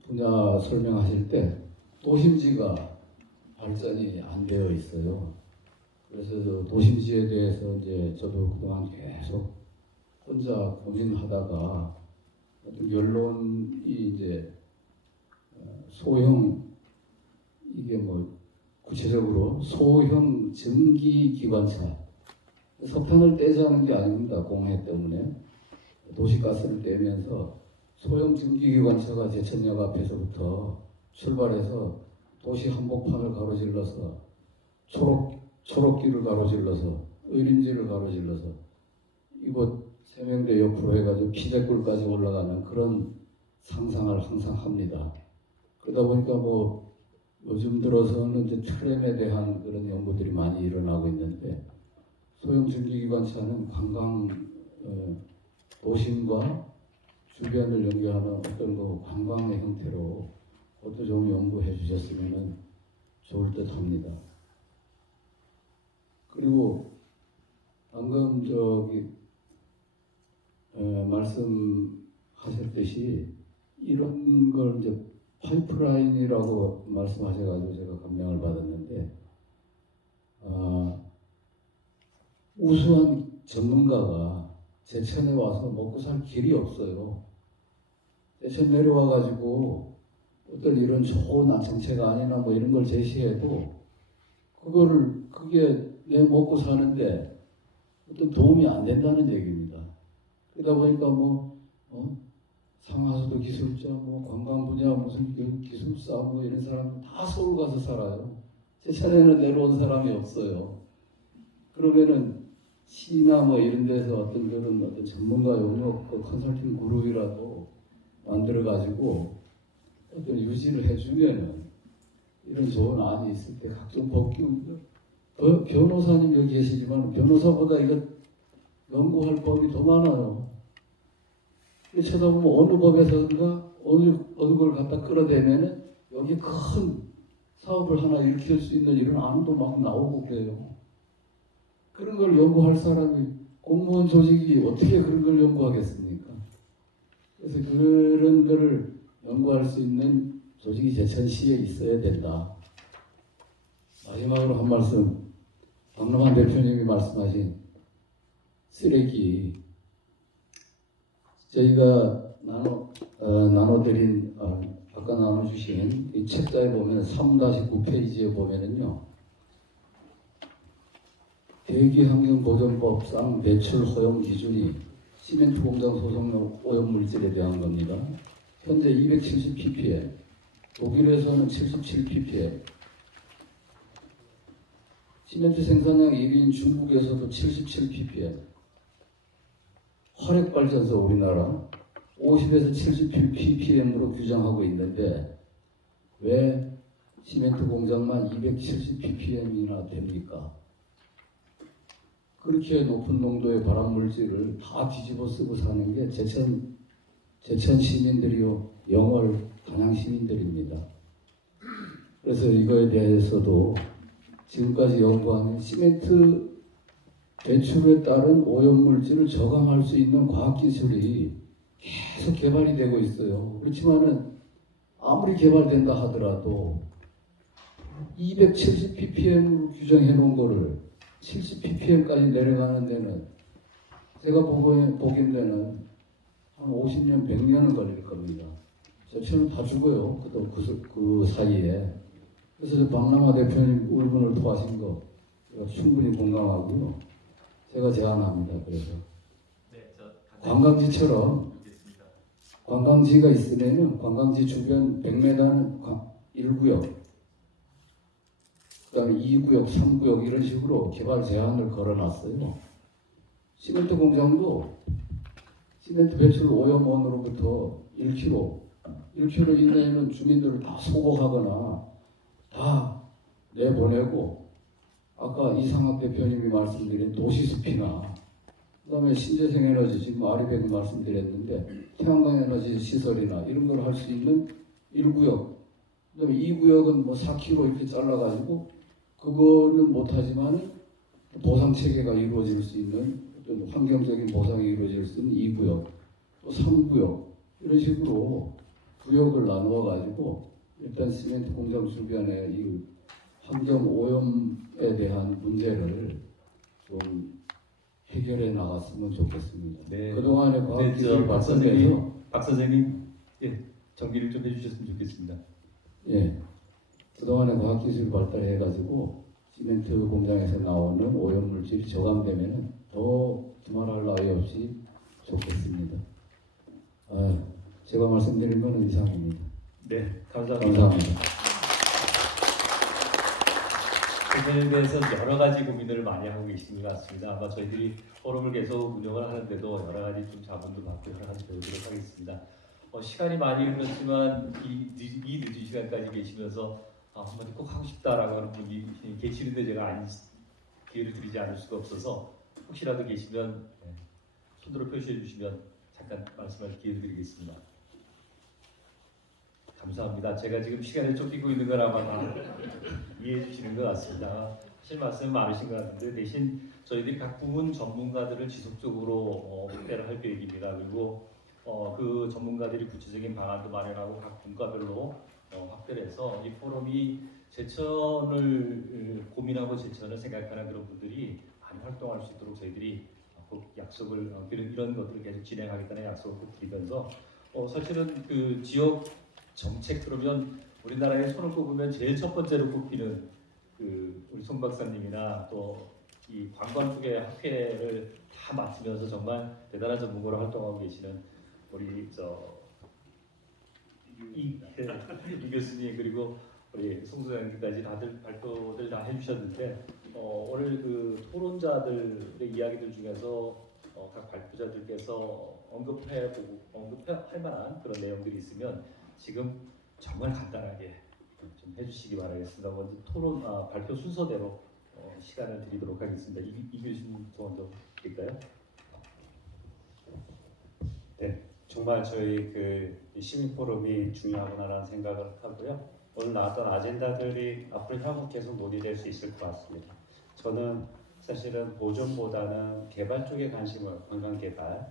분야 설명하실 때 도심지가 발전이 안 되어 있어요. 그래서 도심지에 대해서 이제 저도 그동안 계속 혼자 고민하다가 어떤 결론이 이제 소형 이게 뭐 구체적으로 소형 전기기관차 석탄을 떼자는 게 아닙니다. 공해 때문에 도시가스를 떼면서 소형 전기기관차가 제천역 앞에서부터 출발해서 도시 한복판을 가로질러서 초록길을 가로질러서 의림지를 가로질러서 이곳 세명대 옆으로 해가지고 피대골까지 올라가는 그런 상상을 항상 합니다. 그러다 보니까 뭐 요즘 들어서는 이제 트램에 대한 그런 연구들이 많이 일어나고 있는데 소형 전기기관차는 관광 도심과 주변을 연계하는 어떤 그 관광의 형태로 그것도 좀 연구해 주셨으면 좋을 듯 합니다. 그리고 방금 말씀하셨듯이 이런 걸 이제 파이프라인이라고 말씀하셔가지고 제가 감명을 받았는데 우수한 전문가가 제천에 와서 먹고 살 길이 없어요. 제천 내려와가지고 어떤 이런 좋은 정책 아니나 뭐 이런 걸 제시해도 그게 내 먹고 사는데 어떤 도움이 안 된다는 얘기입니다. 그러다 보니까 상하수도 기술자, 관광 분야 무슨 기술사 이런 사람 다 서울 가서 살아요. 제천에는 내려온 사람이 없어요. 그러면은 시나 이런 데서 어떤 전문가 용역 컨설팅 그룹이라도 만들어 가지고 어떤 유지를 해주면은 이런 좋은 안이 있을 때 각종 법규 변호사님 여기 계시지만 변호사보다 이거 연구할 법이 더 많아요. 쳐다보면 어느 법에서인가 어느 걸 갖다 끌어대면은 여기 큰 사업을 하나 일으킬 수 있는 이런 안도 막 나오고 그래요. 그런 걸 연구할 사람이 공무원 조직이 어떻게 그런 걸 연구하겠습니까? 그래서 그런 거를 연구할 수 있는 조직이 제천시에 있어야 된다. 마지막으로 한 말씀, 박nom환 대표님이 말씀하신 쓰레기, 저희가 나눠드린 아까 나눠주신 이 책자에 보면 3-9페이지에 보면은요, 대기환경보전법상 배출 허용 기준이 시멘트 공장 소속 오염물질에 대한 겁니다. 현재 270ppm, 독일에서는 77ppm, 시멘트 생산량 1위인 중국에서도 77 ppm, 화력발전소 우리나라 50에서 77 ppm으로 규정하고 있는데 왜 시멘트 공장만 270 ppm이나 됩니까? 그렇게 높은 농도의 발암 물질을 다 뒤집어 쓰고 사는 게 제천 시민들이요, 영월 단양 시민들입니다. 그래서 이거에 대해서도 지금까지 연구하는 시멘트 배출에 따른 오염물질을 저감할 수 있는 과학기술이 계속 개발이 되고 있어요. 그렇지만은 아무리 개발된다 하더라도 270 ppm으로 규정해 놓은 거를 70 ppm까지 내려가는 데는 제가 보기에는 한 50년, 100년은 걸릴 겁니다. 저처럼 다 죽어요. 그 사이에. 그래서 박남화 대표님 울분을 토하신 거 제가 충분히 공감하고요. 제가 제안합니다. 그래서 관광지처럼 관광지가 있으면은 관광지 주변 100m는 1구역, 그다음에 2구역, 3구역 이런 식으로 개발 제한을 걸어놨어요. 시멘트 공장도 시멘트 배출 오염원으로부터 1km 이내에는 주민들을 다 소곡하거나 다 내보내고, 아까 이상학 대표님이 말씀드린 도시숲이나 그다음에 신재생에너지 지금 아리백 말씀드렸는데 태양광 에너지 시설이나 이런 걸 할 수 있는 1구역, 그다음에 2구역은 뭐 4km 이렇게 잘라가지고 그거는 못하지만 보상 체계가 이루어질 수 있는 어떤 환경적인 보상이 이루어질 수 있는 2구역, 또 3구역 이런 식으로 구역을 나누어 가지고 일단 시멘트 공장 주변에 이 환경 오염에 대한 문제를 좀 해결해 나갔으면 좋겠습니다. 네. 그동안의 네, 과학기술 박 발전에서 선생님, 예, 정리를 좀 해주셨으면 좋겠습니다. 예, 그동안의 과학기술 발달해가지고 시멘트 공장에서 나오는 오염물질이 저감되면 더 두말할 나위 없이 좋겠습니다. 제가 말씀드린 것은 이상입니다. 네, 감사합니다. 감사합니다. 부분에 대해서 여러 가지 고민을 많이 하고 계신 것 같습니다. 아마 저희들이 포럼을 계속 운영을 하는데도 여러 가지 좀 자문도 받고 여러 가지 배우도록 하겠습니다. 시간이 많이 흘렀지만 이 늦은 시간까지 계시면서 한마디 꼭 하고 싶다라고 하는 분이 계시는데 제가 기회를 드리지 않을 수가 없어서 혹시라도 계시면 손으로 표시해 주시면 잠깐 말씀할 기회를 드리겠습니다. 감사합니다. 제가 지금 시간에 쫓기고 있는 거라고 아마 이해해 주시는 것 같습니다. 하실 말씀 많으신 것 같은데 대신 저희들이 각 부문 전문가들을 지속적으로 확대를 할 계획입니다. 그리고 그 전문가들이 구체적인 방안도 마련하고 각 분과별로 확대를 해서 이 포럼이 제천을 고민하고 제천을 생각하는 그런 분들이 많이 활동할 수 있도록 저희들이 꼭 약속을 이런 것들을 계속 진행하겠다는 약속을 꼭 드리면서 사실은 그 지역 정책 그러면 우리나라에 손을 꼽으면 제일 첫 번째로 꼽히는 그 우리 송 박사님이나 또 이 관광 쪽의 학회를 다 맡으면서 정말 대단한 전문가로 활동하고 계시는 우리 이 교수님 그리고 우리 송 소장님까지 다들 발표들 다 해주셨는데 오늘 그 토론자들의 이야기들 중에서 각 발표자들께서 언급할 만한 그런 내용들이 있으면 지금 정말 간단하게 좀 해주시기 바라겠습니다. 먼저 발표 순서대로 시간을 드리도록 하겠습니다. 이 교수님부터 먼저 드릴까요? 네, 정말 저희 그 시민 포럼이 중요하구나라는 생각을 하고요. 오늘 나왔던 아젠다들이 앞으로 향후 계속 논의될 수 있을 것 같습니다. 저는 사실은 보존보다는 개발 쪽에 관심을 관광 개발을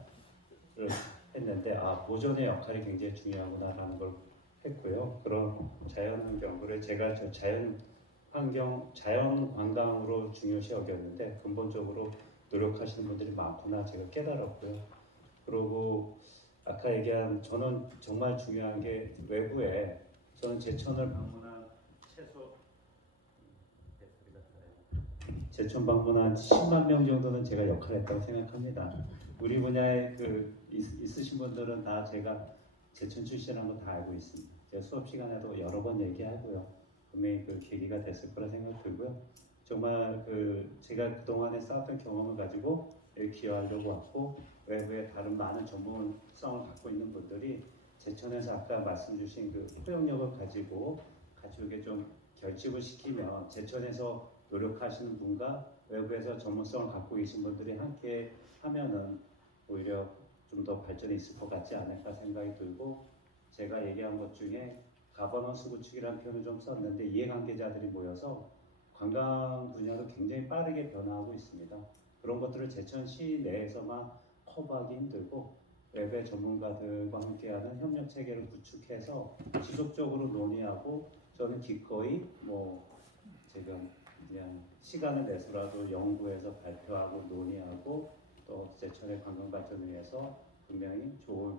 했는데 보존의 역할이 굉장히 중요하구나라는 걸 했고요. 그런 자연환경, 그리고 제가 자연 관광으로 중요시 여겼는데 근본적으로 노력하시는 분들이 많구나 제가 깨달았고요. 그리고 아까 얘기한 저는 정말 중요한 게 외부에 저는 제천 방문한 10만 명 정도는 제가 역할했다고 생각합니다. 우리 분야에 있으신 분들은 다 제가 제천 출신이라는 거 다 알고 있습니다. 제가 수업 시간에도 여러 번 얘기하고요. 분명히 그 계기가 됐을 거라 생각 들고요. 정말 제가 그동안에 쌓았던 경험을 가지고 여기 기여하려고 왔고 외부에 다른 많은 전문성을 갖고 있는 분들이 제천에서 아까 말씀 주신 포용력을 가지고 가족에 좀 결집을 시키면 제천에서 노력하시는 분과 외부에서 전문성을 갖고 계신 분들이 함께 하면은 오히려 좀 더 발전이 있을 것 같지 않을까 생각이 들고, 제가 얘기한 것 중에 가버넌스 구축이라는 표현을 좀 썼는데 이해관계자들이 모여서 관광 분야로 굉장히 빠르게 변화하고 있습니다. 그런 것들을 제천시 내에서만 커버하기 힘들고 외부의 전문가들과 함께하는 협력 체계를 구축해서 지속적으로 논의하고, 저는 기꺼이 지금 그냥 시간을 내서라도 연구해서 발표하고 논의하고 또 제천의 관광 발전을 위해서 분명히 좋은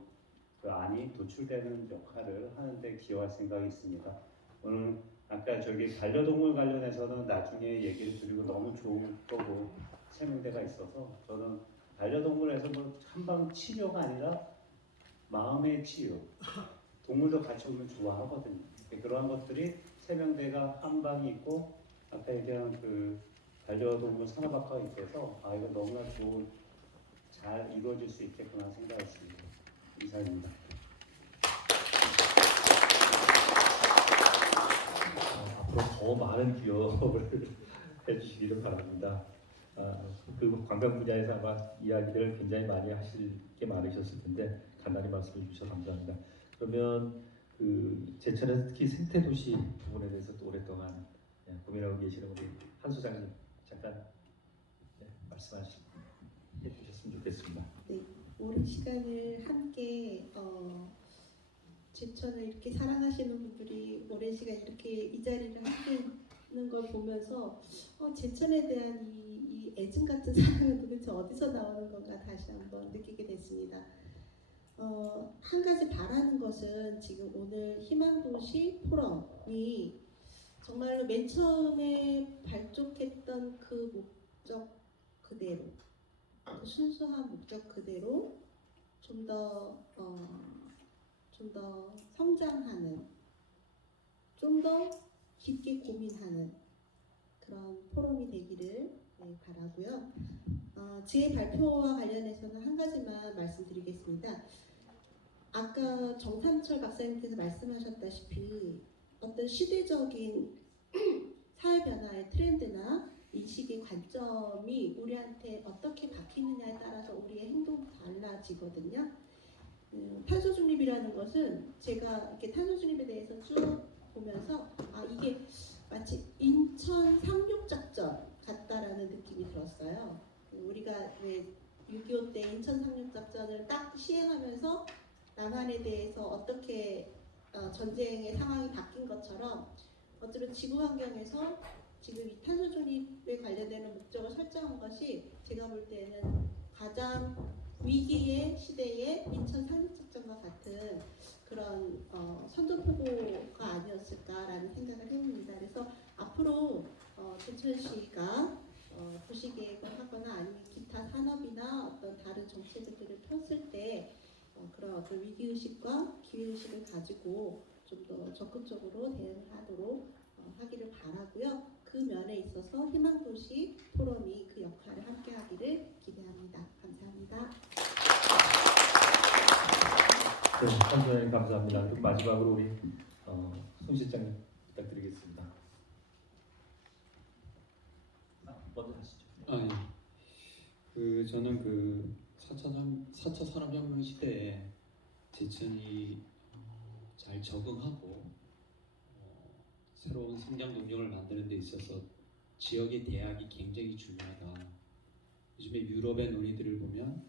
안이 도출되는 역할을 하는데 기여할 생각이 있습니다. 오늘 아까 저기 반려동물 관련해서는 나중에 얘기를 드리고 너무 좋은 거고 설명대가 있어서, 저는 반려동물에서 한방 치료가 아니라 마음의 치유, 동물도 같이 오면 좋아하거든요. 그러한 것들이 세명대가 한방이 있고 아까 얘기한 반려동물 산업학과가 있어서 이거 너무나 잘 이루어질 수 있겠구나 생각했습니다. 이상입니다. 앞으로 더 많은 기여를 해주시기를 바랍니다. 그 관광 분야에서 아마 이야기를 굉장히 많이 하실 게 많으셨을 텐데 간단히 말씀해 주셔서 감사합니다. 그러면 제천에서 특히 생태도시 부분에 대해서 또 오랫동안 고민하고 계시는 우리 한 소장님 잠깐 말씀해 주셨으면 좋겠습니다. 네, 오랜 시간을 함께 제천을 이렇게 사랑하시는 분들이 오랜 시간 이렇게 이 자리를 함께 있는 걸 보면서 제천에 대한 이 애증 같은 사랑은 도대체 어디서 나오는 건가 다시 한번 느끼게 됐습니다. 한 가지 바라는 것은 지금 오늘 희망도시 포럼이 정말로 맨 처음에 발족했던 그 목적 그대로, 그 순수한 목적 그대로 좀 더 성장하는, 좀 더 깊게 고민하는 그런 포럼이 되기를 바라고요. 제 발표와 관련해서는 한 가지만 말씀드리겠습니다. 아까 정삼철 박사님께서 말씀하셨다시피 어떤 시대적인 사회 변화의 트렌드나 인식의 관점이 우리한테 어떻게 바뀌느냐에 따라서 우리의 행동도 달라지거든요. 탄소 중립이라는 것은 제가 이렇게 탄소 중립에 대해서 쭉 보면서 이게 마치 인천 상륙작전 같다라는 느낌이 들었어요. 우리가 왜 6.25 때 인천 상륙작전을 딱 시행하면서 남한에 대해서 어떻게 전쟁의 상황이 바뀐 것처럼 어쩌면 지구 환경에서 지금 이 탄소 중립에 관련되는 목적을 설정한 것이 제가 볼 때는 가장 위기의 시대에 인천 상륙작전과 같은 그런 선전포고가 아니었을까라는 생각을 해봅니다. 그래서 앞으로 제천시가 도시계획을 하거나 아니면 기타 산업이나 어떤 다른 정책들을 폈을 때 그런 어떤 위기의식과 기회의식을 가지고 좀 더 적극적으로 대응을 하도록 하기를 바라고요. 그 면에 있어서 희망도시 포럼이 그 역할을 함께 하기를 기대합니다. 감사합니다. 네, 한 소장님 감사합니다. 그럼 마지막으로 우리 손 실장님 부탁드리겠습니다. 먼저 하시죠. 예. 저는 4차 산업혁명 시대에 제천이 잘 적응하고 새로운 성장 동력을 만드는 데 있어서 지역의 대학이 굉장히 중요하다. 요즘에 유럽의 논의들을 보면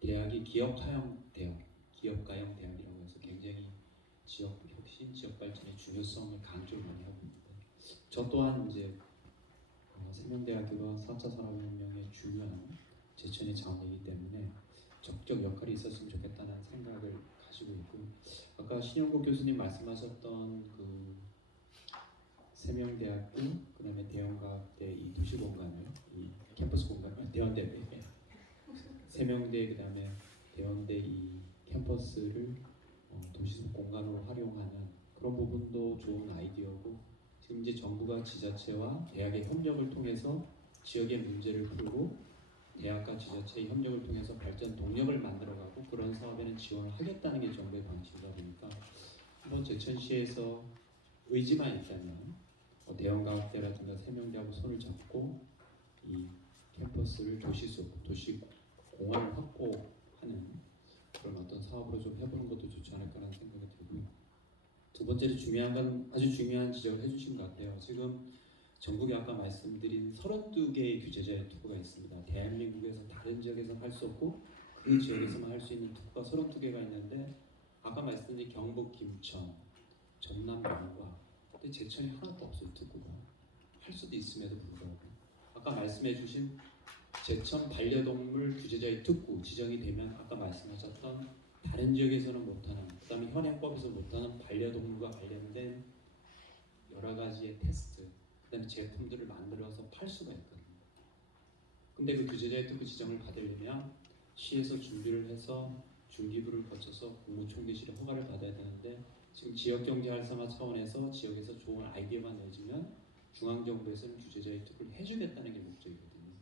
대학이 기업가형 대학이라고 해서 굉장히 지역 혁신, 지역 발전의 중요성을 강조를 많이 하고 있는데, 저 또한 이제 세명대학교가 4차 산업혁명의 중요한 제천의 자원이기 때문에 적극적 역할이 있었으면 좋겠다는 생각을 가지고 있고, 아까 신영국 교수님 말씀하셨던 세명대학교, 그다음에 대원과학대 이 도시 공간을, 이 캠퍼스 공간을 대원대, 세명대 그다음에 대원대 이 캠퍼스를 도시 공간으로 활용하는 그런 부분도 좋은 아이디어고, 지금 이제 정부가 지자체와 대학의 협력을 통해서 지역의 문제를 풀고 대학과 지자체의 협력을 통해서 발전 동력을 만들어가고 그런 사업에는 지원을 하겠다는 게 정부의 방침이다 보니까 한번 제천시에서 의지만 있다면 대형과학대라든가 세명대하고 손을 잡고 이 캠퍼스를 도시 공원을 확보하는 그런 어떤 사업으로 좀 해보는 것도 좋지 않을까라는 생각이 들고요. 두 번째로 중요한 건 아주 중요한 지적을 해주신 것 같아요. 지금 전국에 아까 말씀드린 32개의 규제자의 특구가 있습니다. 대한민국에서 다른 지역에서는 할 수 없고 그 지역에서만 할 수 있는 특구가 32개가 있는데 아까 말씀드린 경북 김천, 전남 영광 근데 제천이 하나도 없어요. 특구가 할 수도 있음에도 불구하고 아까 말씀해주신 제천 반려동물 규제자의 특구 지정이 되면 아까 말씀하셨던 다른 지역에서는 못하는 그 다음에 현행법에서 못하는 반려동물과 관련된 여러 가지의 테스트 그 다음에 제품들을 만들어서 팔 수가 있거든요. 근데 그 규제자의 특구 지정을 받으려면 시에서 준비를 해서 중기부를 거쳐서 국무총리실의 허가를 받아야 되는데 지금 지역경제 활성화 차원에서 지역에서 좋은 아이디어만 내주면 중앙정부에서는 규제자의 특구를 해주겠다는 게 목적이거든요.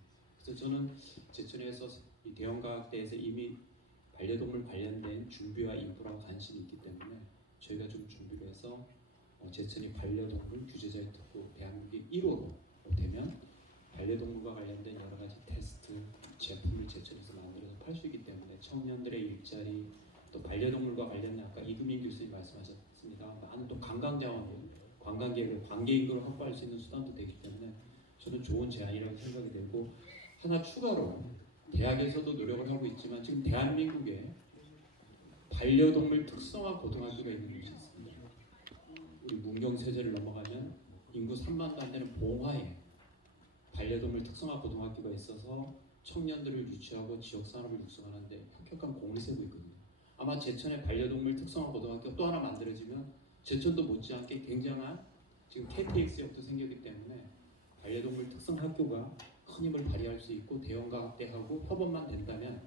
그래서 저는 제천에서 이 대형과학대에서 이미 반려동물 관련된 준비와 인프라와 관심이 있기 때문에 저희가 좀 준비를 해서 제천이 반려동물 규제자의 특구 대한민국 1호로 되면 반려동물과 관련된 여러 가지 테스트, 제품을 제천에서 만들어서 팔 수 있기 때문에 청년들의 일자리, 또 반려동물과 관련된 아까 이금민 교수님 말씀하셨습니다. 많은 또 관광자원들, 관광객을 관계인구를 확보할 수 있는 수단도 되기 때문에 저는 좋은 제안이라고 생각이 들고 하나 추가로 대학에서도 노력을 하고 있지만 지금 대한민국에 반려동물 특성화 고등학교가 있는 곳이 있습니다. 우리 문경세제를 넘어가면 인구 3만도 안 되는 봉화에 반려동물 특성화 고등학교가 있어서 청년들을 유치하고 지역 산업을 육성하는데 혁혁한 공을 세우고 있거든요. 아마 제천의 반려동물 특성화 고등학교 또 하나 만들어지면 제천도 못지않게 굉장한 지금 KTX역도 생겼기 때문에 반려동물 특성 학교가 큰 힘을 발휘할 수 있고 대형과학대하고 협업만 된다면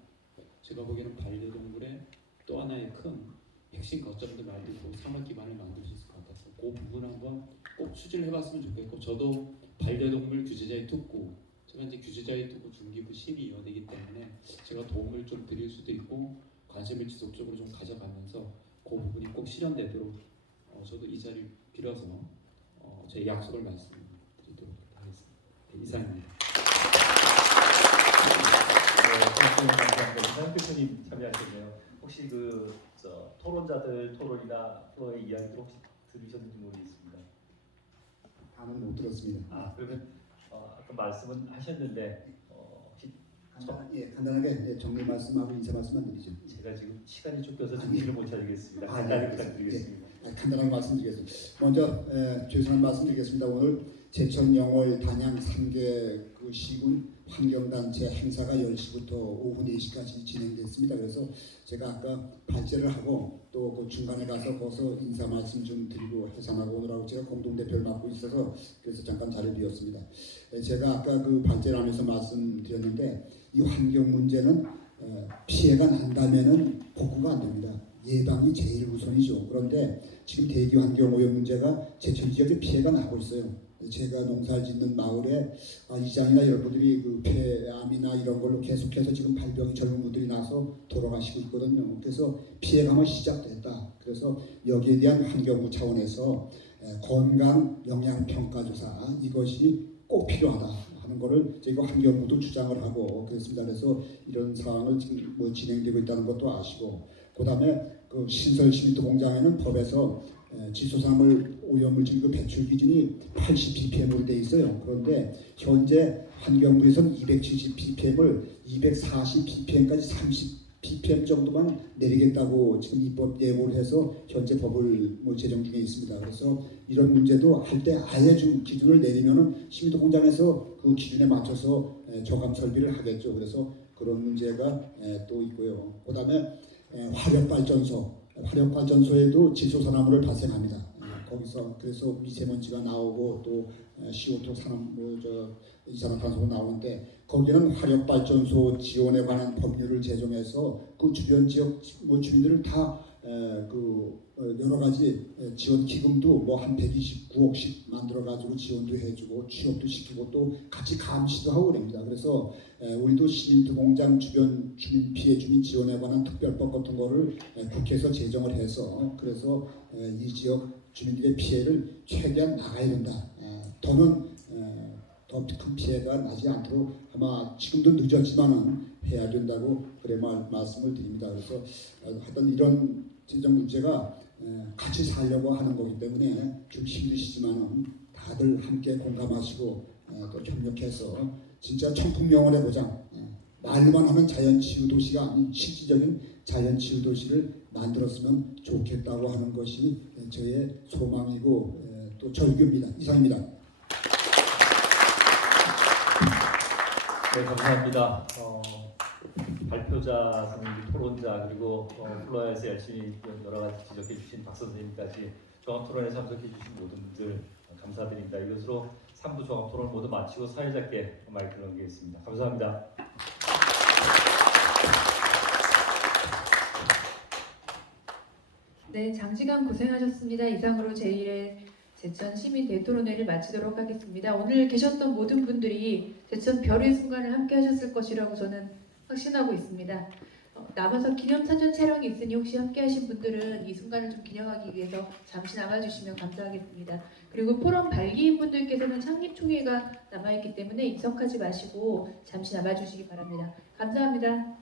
제가 보기에는 반려동물의 또 하나의 큰 핵심 거점도 만들고 산업 기반을 만들 수 있을 것 같아서 그 부분 한번 꼭 추진을 해봤으면 좋겠고 저도 반려동물 규제자의 특구 제가 이제 규제자의 특구 중기부 심의위원이기 때문에 제가 도움을 좀 드릴 수도 있고 관심을 지속적으로 좀 가져가면서 그 부분이 꼭 실현되도록 저도 이 자리를 빌어서 제 약속을 말씀드리도록 하겠습니다. 네, 이상입니다. 네, 교수님 참여하셨네요. 혹시 토론자들 토론이나 프로의 이야기들 혹시 들으셨는지 모르겠습니다. 다는 못 들었습니다. 그러면 아까 말씀은 하셨는데 혹시 간단하게 정리 말씀하고 인사 말씀만 드리죠. 제가 지금 시간이 쫓겨서 정신을 못 차리겠습니다. 간단히 부탁드리겠습니다. 간단하게 말씀드리겠습니다. 먼저 죄송한 말씀드리겠습니다. 오늘 제천 영월 단양 3개 그 시군 환경단체 행사가 10시부터 오후 4시까지 진행됐습니다. 그래서 제가 아까 발제를 하고 또 그 중간에 가서 거기서 인사 말씀 좀 드리고 해산하고 오늘하고 제가 공동대표를 맡고 있어서 그래서 잠깐 자리를 비웠습니다. 제가 아까 그 발제를 하면서 말씀드렸는데 이 환경 문제는 피해가 난다면은 복구가 안 됩니다. 예방이 제일 우선이죠. 그런데 지금 대기 환경 오염 문제가 제천 지역에 피해가 나고 있어요. 제가 농사를 짓는 마을에 이장이나 여러분들이 그 폐암이나 이런 걸로 계속해서 지금 발병이 젊은 분들이 나서 돌아가시고 있거든요. 그래서 피해감은 시작됐다. 그래서 여기에 대한 환경부 차원에서 건강 영양 평가 조사 이것이 꼭 필요하다 하는 거를 저희가 환경부도 주장을 하고 그렇습니다. 그래서 이런 상황을 지금 진행되고 있다는 것도 아시고 그다음에 그 신설 시민트 공장에는 법에서 지소산물 오염물질 배출 기준이 80 ppm으로 돼 있어요. 그런데 현재 환경부에서는 270 ppm을 240 ppm까지 30 ppm 정도만 내리겠다고 지금 입법 예고를 해서 현재 법을 제정 중에 있습니다. 그래서 이런 문제도 할 때 아예 좀 기준을 내리면은 시민도 공장에서 그 기준에 맞춰서 저감 설비를 하겠죠. 그래서 그런 문제가 또 있고요. 그다음에 화력발전소에도 질소산화물을 발생합니다. 거기서 그래서 미세먼지가 나오고 또 CO2 이산화탄소가 나오는데 거기는 화력발전소 지원에 관한 법률을 제정해서 그 주변 지역 주민들을 다 그 여러 가지 지원 기금도 뭐 한 129억씩 만들어 가지고 지원도 해주고 취업도 시키고 또 같이 감시도 하고 그럽니다. 그래서 우리도 시민투공장 주변 주민 피해 주민 지원에 관한 특별법 같은 거를 국회에서 제정을 해서 그래서 이 지역 주민들의 피해를 최대한 막아야 된다. 더는 더 큰 피해가 나지 않도록 아마 지금도 늦었지만은 해야 된다고 그래 말씀을 드립니다. 그래서 하여튼 이런 재정 문제가 같이 살려고 하는 거기 때문에 좀 힘드시지만은 다들 함께 공감하시고 또 협력해서 진짜 청풍영원의 보장 말로만 하는 자연치유도시가 아닌 실질적인 자연치유도시를 만들었으면 좋겠다고 하는 것이 저의 소망이고 또 절규입니다. 이상입니다. 네, 감사합니다. 발표자, 선생님, 토론자, 그리고 플로어에서 열심히 여러 가지 지적해 주신 박 선생님까지 종합토론에 참석해 주신 모든 분들 감사드립니다. 이것으로 3부 종합토론 모두 마치고 사회자께 마이크를 넘기겠습니다. 감사합니다. 네, 장시간 고생하셨습니다. 이상으로 제1회 제천 시민 대토론회를 마치도록 하겠습니다. 오늘 계셨던 모든 분들이 제천 별의 순간을 함께 하셨을 것이라고 저는 확신하고 있습니다. 남아서 기념사진 촬영이 있으니 혹시 함께 하신 분들은 이 순간을 좀 기념하기 위해서 잠시 남아주시면 감사하겠습니다. 그리고 포럼 발기인 분들께서는 창립총회가 남아있기 때문에 입석하지 마시고 잠시 남아주시기 바랍니다. 감사합니다.